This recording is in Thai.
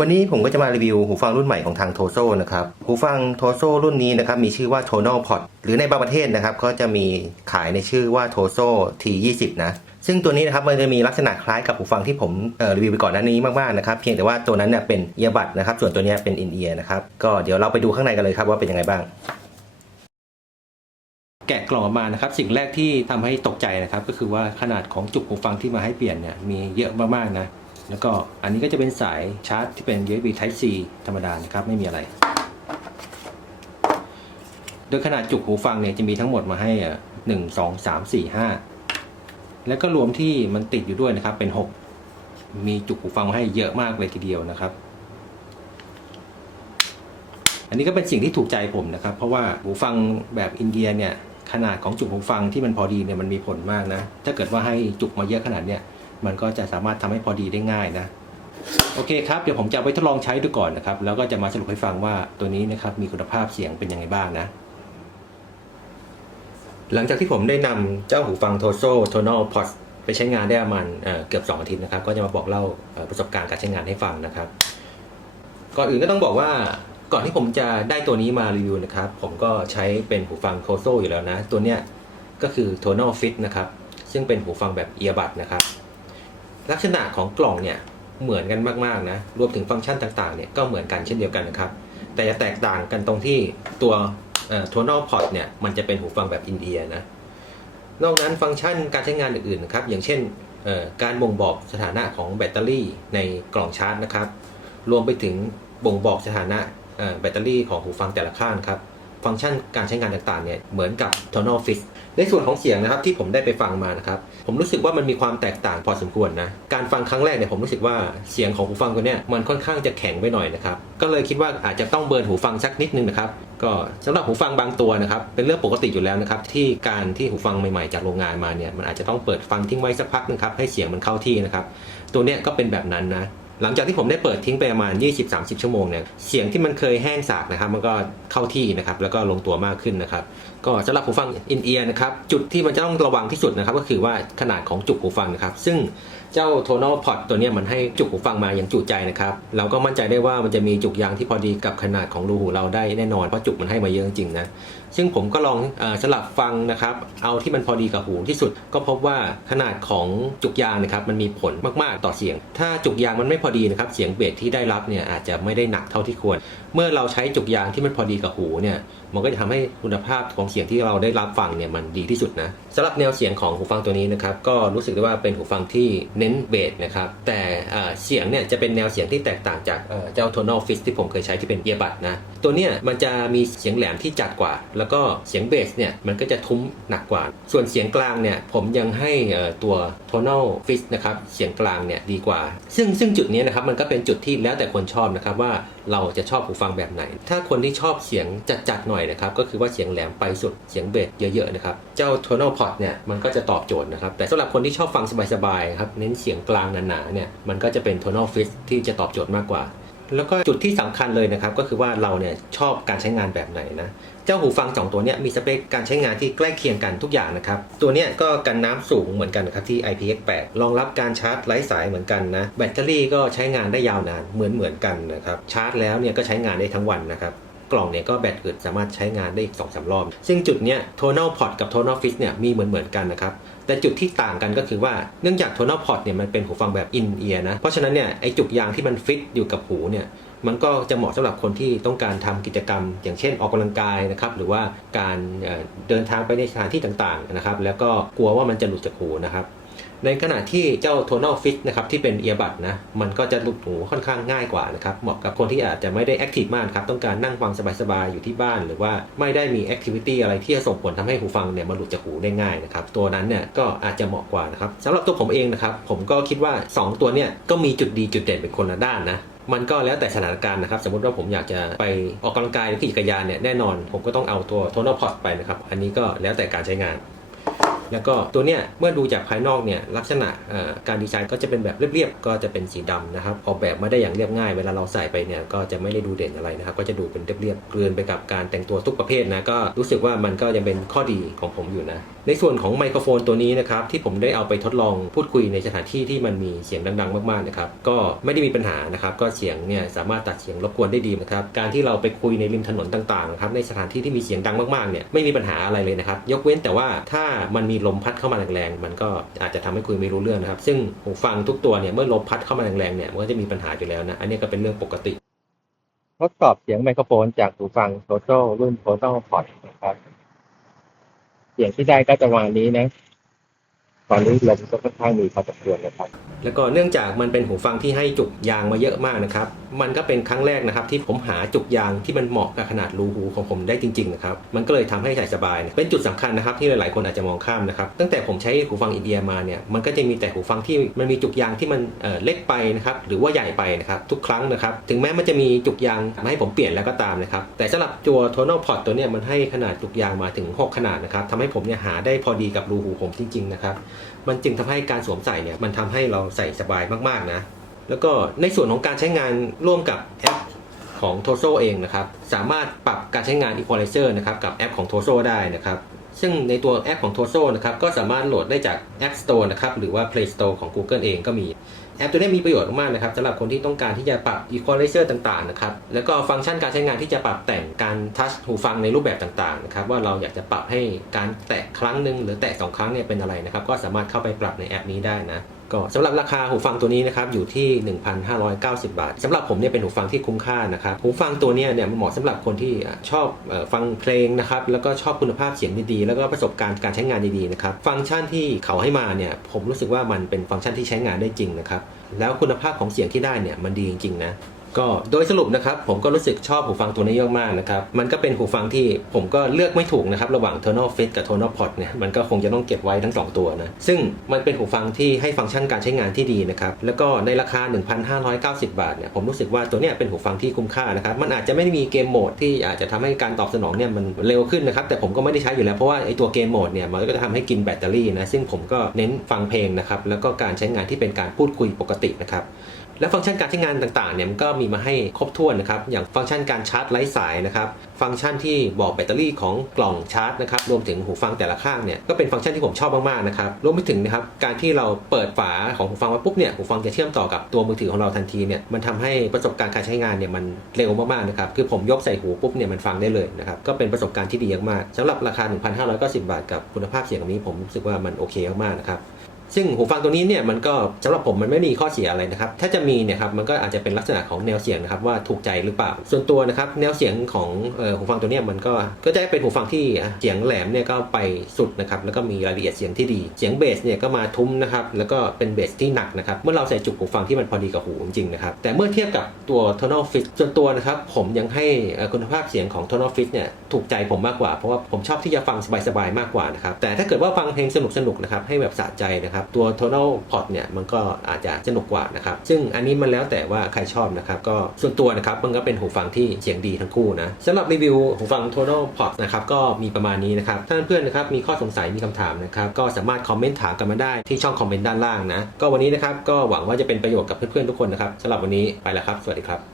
วันนี้ผมก็จะมารีวิวหูฟังรุ่นใหม่ของทางโทโซนะครับหูฟังโทโซรุ่นนี้นะครับมีชื่อว่า Tonal Pod หรือในบางประเทศนะครับก็จะมีขายในชื่อว่าโทโซ T20 นะซึ่งตัวนี้นะครับมันจะมีลักษณะคล้ายกับหูฟังที่ผมรีวิวไปก่อนหน้านี้มากๆนะครับเพียงแต่ว่าตัวนั้นเนี่ยเป็นเอียบัดนะครับส่วนตัวนี้เป็นอินเอียนะครับก็เดี๋ยวเราไปดูข้างในกันเลยครับว่าเป็นยังไงบ้าง แกะกล่องออกมานะครับสิ่งแรกที่ทำให้ตกใจนะครับก็คือว่าขนาดของจุกหูฟังที่มาให้เปลี่ยนเนี่ยมีเยอะมากๆนะ แล้วก็อันนี้ก็จะเป็นสายชาร์จที่เป็น USB Type C ธรรมดานะครับ ไม่มีอะไร โดยขนาดจุกหูฟังเนี่ยจะมีทั้งหมดมาให้หนึ่งสองสามสี่ห้าแล้วก็รวมที่มันติดอยู่ด้วยนะครับเป็นหกมีจุกหูฟังมาให้เยอะมากเลยทีเดียวนะครับ อันนี้ก็เป็นสิ่งที่ถูกใจผมนะครับ เพราะว่าหูฟังแบบอินเดียเนี่ยขนาดของจุกหูฟังที่มันพอดีเนี่ยมันมีผลมากนะ ถ้าเกิดว่าให้จุกมาเยอะขนาดเนี่ย มันก็จะสามารถทำให้พอดีได้ง่ายนะโอเคครับเดี๋ยวผมจะไปทดลองใช้ดูก่อนนะครับ แล้วก็จะมาสรุปให้ฟังว่าตัวนี้นะครับมีคุณภาพเสียงเป็นยังไงบ้างนะ หลังจากที่ผมได้นำเจ้าหูฟัง Toso Tonal p o d ไปใช้งานได้ประมาณเเกือบ 2 อาทิตย์นะครับ ก็จะมาบอกเล่าประสบการณ์การใช้งานให้ฟังนะครับ ก่อนอื่นก็ต้องบอกว่าก่อนที่ผมจะได้ตัวนี้มารีวิวนะครับ ผมก็ใช้เป็นหูฟัง Toso อยู่แล้วนะ ตัวเนี้ยก็คือ Tonal Fit นะครับ ซึ่งเป็นหูฟังแบบเอียบัดนะครับ ลักษณะของกล่องเนี่ยเหมือนกันมากๆนะรวมถึงฟังก์ชันต่างๆเนี่ยก็เหมือนกันเช่นเดียวกันนะครับ แต่จะแตกต่างกันตรงที่ตัวเอ่อ tonal pod เนี่ยมันจะเป็นหูฟังแบบอินเดียนะนอกนั้นฟังก์ชันการใช้งานอื่นๆนะครับอย่างเช่นการบ่งบอกสถานะของแบตเตอรี่ในกล่องชาร์จนะครับ รวมไปถึงบ่งบอกสถานะแบตเตอรี่ของหูฟังแต่ละข้างครับ ฟังก์ชันการใช้งานต่างๆเนี่ยเหมือนกับ tonal fit ในส่วนของเสียงนะครับที่ผมได้ไปฟังมานะครับผมรู้สึกว่ามันมีความแตกต่างพอสมควรนะการฟังครั้งแรกเนี่ยผมรู้สึกว่าเสียงของหูฟังตัวเนี้ยมันค่อนข้างจะแข็งไปหน่อยนะครับก็เลยคิดว่าอาจจะต้องเบิร์นหูฟังสักนิดนึงนะครับก็สำหรับหูฟังบางตัวนะครับเป็นเรื่องปกติอยู่แล้วนะครับที่การที่หูฟังใหม่ๆจากโรงงานมาเนี่ยมันอาจจะต้องเปิดฟังทิ้งไว้สักพักนึงครับให้เสียงมันเข้าที่นะครับตัวเนี้ยก็เป็นแบบนั้นนะ หลังจากที่ผมได้เปิดทิ้งไปประมาณ 20-30 ชั่วโมงเนี่ยเสียงที่มันเคยแห้งสากนะครับ มันก็เข้าที่นะครับแล้วก็ลงตัวมากขึ้นนะครับ ก็สำหรับหูฟังอินเอียร์นะครับจุดที่มันจะต้องระวังที่สุดนะครับก็คือว่าขนาดของจุกหูฟังนะครับซึ่งเจ้า tonal pod ตัวนี้มันให้จุกหูฟังมาอย่างจุใจนะครับเราก็มั่นใจได้ว่ามันจะมีจุกยางที่พอดีกับขนาดของรูหูเราได้แน่นอนเพราะจุกมันให้มาเยอะจริงๆนะซึ่งผมก็ลองอสลับฟังนะครับเอาที่มันพอดีกับหูที่สุด ก็พบว่าขนาดของจุกยางนะครับมันมีผลมากๆต่อเสียง ถ้าจุกยางมันไม่พอดีนะครับเสียงเบสที่ได้รับเนี่ยอาจจะไม่ได้หนักเท่าที่ควร เมื่อเราใช้จุกยางที่มันพอดีกับหูเนี่ยมันก็จะทำให้คุณภาพของเสียงที่เราได้รับฟังเนี่ยมันดีที่สุดนะสำหรับแนวเสียงของหูฟังตัวนี้นะครับก็รู้สึกได้ว่าเป็นหูฟังที่เน้นเบสนะครับแต่เสียงเนี่ยจะเป็นแนวเสียงที่แตกต่างจากเจ้า tonal fit ที่ผมเคยใช้ที่เป็นเอียบัดนะตัวเนี้ยมันจะมีเสียงแหลมที่จัดกว่า แล้วก็เสียงเบสเนี่ยมันก็จะทุ้มหนักกว่า ส่วนเสียงกลางเนี่ยผมยังให้ตัว tonal fit นะครับเสียงกลางเนี่ยดีกว่า ซึ่งซึ่งจุดนี้นะครับมันก็เป็นจุดที่แล้วแต่คนชอบนะครับว่าเราจะชอบหูฟังแบบไหน ถ้าคนที่ชอบเสียงจัดๆหน่อยนะครับก็คือว่าเสียงแหลมไปสดเสียงเบสเยอะๆนะครับ เจ้า tonal pod เนี่ยมันก็จะตอบโจทย์นะครับ แต่สำหรับคนที่ชอบฟังสบายๆครับเน้นเสียงกลางหนาๆเนี่ยมันก็จะเป็น tonal fit ที่จะตอบโจทย์มากกว่า แล้วก็จุดที่สำคัญเลยนะครับก็คือว่าเราเนี่ยชอบการใช้งานแบบไหนนะเจ้าหูฟัง 2 ตัวเนี้ยมีสเปคการใช้งานที่ใกล้เคียงกันทุกอย่างนะครับ ตัวเนี้ยก็กันน้ำสูงเหมือนกันนะครับที่ IPX8 รองรับการชาร์จไร้สายเหมือนกันนะ แบตเตอรี่ก็ใช้งานได้ยาวนานเหมือนเหมือนกันนะครับ ชาร์จแล้วเนี่ยก็ใช้งานได้ทั้งวันนะครับ กล่องเนี่ยก็แบตอึดสามารถใช้งานได้อีก2อสารอบ ซึ่งจุดเนี้ย tonal pod กับ tonal fit เนี่ยมีเหมือนเหมือนกันนะครับแต่จุดที่ต่างกันก็คือว่าเนื่องจาก tonal pod เนี่ยมันเป็นหูฟังแบบ in ear นะเพราะฉะนั้นเนี่ยไอจุกยางที่มันฟิตอยู่กับหูเนี่ยมันก็จะเหมาะสำหรับคนที่ต้องการทำกิจกรรม อย่างเช่นออกกำลังกายนะครับหรือว่าการเดินทางไปในสถานที่ต่างๆนะครับแล้วก็กลัวว่ามันจะหลุดจากหูนะครับ ในขณะที่เจ้า tonal fit นะครับที่เป็นเอียบัดนะมันก็จะหลุดหูค่อนข้างง่ายกว่านะครับเหมาะกับคนที่อาจจะไม่ได้แอคทีฟมากครับต้องการนั่งฟังสบายๆอยู่ที่บ้าน หรือว่าไม่ได้มีแอคทิวิตี้อะไรที่จะส่งผลทำให้หูฟังเนี่ยมันหลุดจากหูได้ง่ายนะครับตัวนั้นเนี่ยก็อาจจะเหมาะกว่านะครับสำหรับตัวผมเองนะครับผมก็คิดว่า 2 ตัวเนี่ยก็มีจุดดีจุดเด่นเป็นคนละด้านนะมันก็แล้วแต่สถานการณ์นะครับ สมมติว่าผมอยากจะไปออกกำลังกายหรือขี่จักรยานเนี่ยแน่นอน ผมก็ต้องเอาตัว tonal pod ไปนะครับ อันนี้ก็แล้วแต่การใช้งาน แล้วก็ตัวเนี้ยเมื่อดูจากภายนอกเนี่ยลักษณะการดีไซน์ก็จะเป็นแบบเรียบๆก็จะเป็นสีดำนะครับออกแบบมาได้อย่างเรียบง่าย เวลาเราใส่ไปเนี่ยก็จะไม่ได้ดูเด่นอะไรนะครับก็จะดูเป็นเรียบๆเกลือนไปกับการแต่งตัวทุกประเภทนะก็รู้สึกว่ามันก็ยังเป็นข้อดีของผมอยู่นะในส่วนของไมโครโฟนตัวนี้นะครับที่ผมได้เอาไปทดลองพูดคุยในสถานที่ที่มันมีเสียงดังๆ มากๆนะครับก็ไม่ได้มีปัญหานะครับก็เสียงเนี่ยสามารถตัดเสียงรบกวนได้ดีนะครับการที่เราไปคุยในริมถนนต่างๆนะครับในสถานที่ที่มีเสียงดังมากๆเนี่ยไม่มีปัญหาอะไรเลยนะครับยกเว้นแต่ว่าถ้ามันมีลมพัดเข้ามาแรงๆมันก็อาจจะทำให้คุยไม่รู้เรื่องนะครับ ซึ่งหูฟังทุกตัวเนี่ยเมื่อลมพัดเข้ามาแรงๆเนี่ยมันก็จะมีปัญหาอยู่แล้วนะอันนี้ก็เป็นเรื่องปกติทดสอบเสียงไมโครโฟนจากหูฟังโ o โ o รุ่น Total Pod นะครับ เสียงที่ได้ก็จะประมาณนี้นะตอนนี้ลมก็ค่อนข้างมีพอสมควรนะครับ แล้วก็เนื่องจากมันเป็นหูฟังที่ให้จุกยางมาเยอะมากนะครับ มันก็เป็นครั้งแรกนะครับ ที่ผมหาจุกยางที่มันเหมาะกับขนาดรูหูของผมได้จริงๆนะครับมันก็เลยทำให้ใส่สบายนะเป็นจุดสำคัญนะครับที่หลายๆคนอาจจะมองข้ามนะครับตั้งแต่ผมใช้หูฟังอินเดียมาเนี่ยมันก็จะมีแต่หูฟังที่มันมีจุกยางที่มันเเล็กไปนะครับหรือว่าใหญ่ไปนะครับทุกครั้งนะครับถึงแม้มันจะมีจุกยางมาให้ผมเปลี่ยนแล้วก็ตามนะครับแต่สำหรับตัว Tonal Pod ตัวเนี้ยมันให้ขนาดจุกยางมาถึง 6 ขนาดนะครับทำให้ผมเนี่ยหาได้พอดีกับรูหูผมจริงๆนะครับมันจึงทำให้การสวมใส่เนี่ยมันทำให้เราใส่สบายมากๆนะ แล้วก็ในส่วนของการใช้งานร่วมกับแอปของ t o โซเองนะครับสามารถปรับการใช้งาน Equalizer นะครับกับแอปของ t o โซได้นะครับซึ่งในตัวแอปของ t o โซนะครับก็สามารถโหลดได้จาก App Store นะครับหรือว่า Play Store ของ Google เองก็มี แอปตัวนี้มีประโยชน์มากนะครับสำหรับคนที่ต้องการที่จะปรับ equalizer ต่างๆนะครับแล้วก็ฟังก์ชันการใช้งานที่จะปรับแต่งการทัชหูฟังในรูปแบบต่างๆนะครับว่าเราอยากจะปรับให้การแตะครั้งหนึ่งหรือแตะสองครั้งเนี่ยเป็นอะไรนะครับก็สามารถเข้าไปปรับในแอปนี้ได้นะก็สำหรับราคาหูฟังตัวนี้นะครับอยู่ที่ 1,590 บาทสำหรับผมเนี่ยเป็นหูฟังที่คุ้มค่านะครับหูฟังตัวนี้เนี่ยมันเหมาะสำหรับคนที่ชอบฟังเพลงนะครับแล้วก็ชอบคุณภาพเสียงดีๆ แล้วก็ประสบการณ์การใช้งานดีๆนะครับฟังก์ชันที่เขาให้มาเนี่ยผมรู้สึกว่ามันเป็นฟังก์ชันที่ใช้งานได้จริงนะครับแล้วคุณภาพของเสียงที่ได้เนี่ยมันดีจริงๆนะ ก็โดยสรุปนะครับผมก็รู้สึกชอบหูฟังตัวนี้มากๆนะครับมันก็เป็นหูฟังที่ผมก็เลือกไม่ถูกนะครับระหว่าง Tonal Fit กับ Tonal Pod เนี่ยมันก็คงจะต้องเก็บไว้ทั้ง 2 ตัวนะซึ่งมันเป็นหูฟังที่ให้ฟังก์ชันการใช้งานที่ดีนะครับแล้วก็ในราคา 1,590 บาทเนี่ยผมรู้สึกว่าตัวเนี้ยเป็นหูฟังที่คุ้มค่านะครับมันอาจจะไม่ได้มีเกมโหมดที่อาจจะทำให้การตอบสนองเนี่ยมันเร็วขึ้นนะครับแต่ผมก็ไม่ได้ใช้อยู่แล้วเพราะว่าไอตัวเกมโหมดเนี่ยมันก็จะทำให้กินแบตเตอรี่นะซึ่งผมก็เน้นฟังเพลงนะครับแล้วก็การใช้งานที่เป็นการพูดคุยปกตินะครับและฟังก์ชันการใช้งานต่างๆเนี่ยมันก็มีมาให้ครบถ้วนนะครับ อย่างฟังก์ชันการชาร์จไร้สายนะครับ ฟังก์ชันที่บอกแบตเตอรี่ของกล่องชาร์จนะครับ รวมถึงหูฟังแต่ละข้างเนี่ยก็เป็นฟังก์ชันที่ผมชอบมากๆนะครับ รวมไปถึงนะครับการที่เราเปิดฝาของหูฟังมาปุ๊บเนี่ยหูฟังจะเชื่อมต่อกับตัวมือถือของเราทันทีเนี่ยมันทำให้ประสบการณ์การใช้งานเนี่ยมันเร็วมากๆนะครับ คือผมยกใส่หูปุ๊บเนี่ยมันฟังได้เลยนะครับ ก็เป็นประสบการณ์ที่ดีมากๆสำหรับราคา 1,590 บาท กับคุณภาพเสียงแบบนี้ผมรู้สึกว่ามันโอเคมากๆนะครับ ซึ่งหูฟังตัวนี้เนี่ยมันก็สำหรับผมมันไม่มีข้อเสียอะไรนะครับ ถ้าจะมีเนี่ยครับมันก็อาจจะเป็นลักษณะของแนวเสียงนะครับว่าถูกใจหรือเปล่า ส่วนตัวนะครับแนวเสียงของออหูฟังตัวนี้มันก็ก็จะเป็นหูฟังที่เสียงแหลมเนี่ยก็ไปสุดนะครับแล้วก็มีรายละเอียดเสียงที่ดี เสียงเบสเนี่ยก็มาทุ้มนะครับแล้วก็เป็นเบสที่หนักนะครับเมื่อเราใส่จุกหูฟังที่มันพอดีกับหูจริงๆนะครับแต่เมื่อเทียบกับตัว tonal fit ส่วนตัวนะครับผมยังให้คุณภาพเสียงของ tonal fit เนี่ยถูกใจผมมากกว่าเพราะว่าผมชอบที่จะฟังสบายๆมากกว่านะครับแต่ถ้าเกิดว่าฟังเพลงสนุกๆนะครับให้แบบสะใจนะครับตัว tonal pod เนี่ยมันก็อาจจะสนุกกว่านะครับซึ่งอันนี้มันแล้วแต่ว่าใครชอบนะครับก็ส่วนตัวนะครับมันก็เป็นหูฟังที่เสียงดีทั้งคู่นะสำหรับรีวิวหูฟัง tonal pod นะครับก็มีประมาณนี้นะครับถ้าเพื่อนๆนะครับมีข้อสงสัยมีคำถามนะครับก็สามารถคอมเมนต์ถามกันมาได้ที่ช่องคอมเมนต์ด้านล่างนะก็วันนี้นะครับก็หวังว่าจะเป็นประโยชน์กับเพื่อนๆทุกคนนะครับสำหรับวันนี้ไปแล้วครับ สวัสดีครับ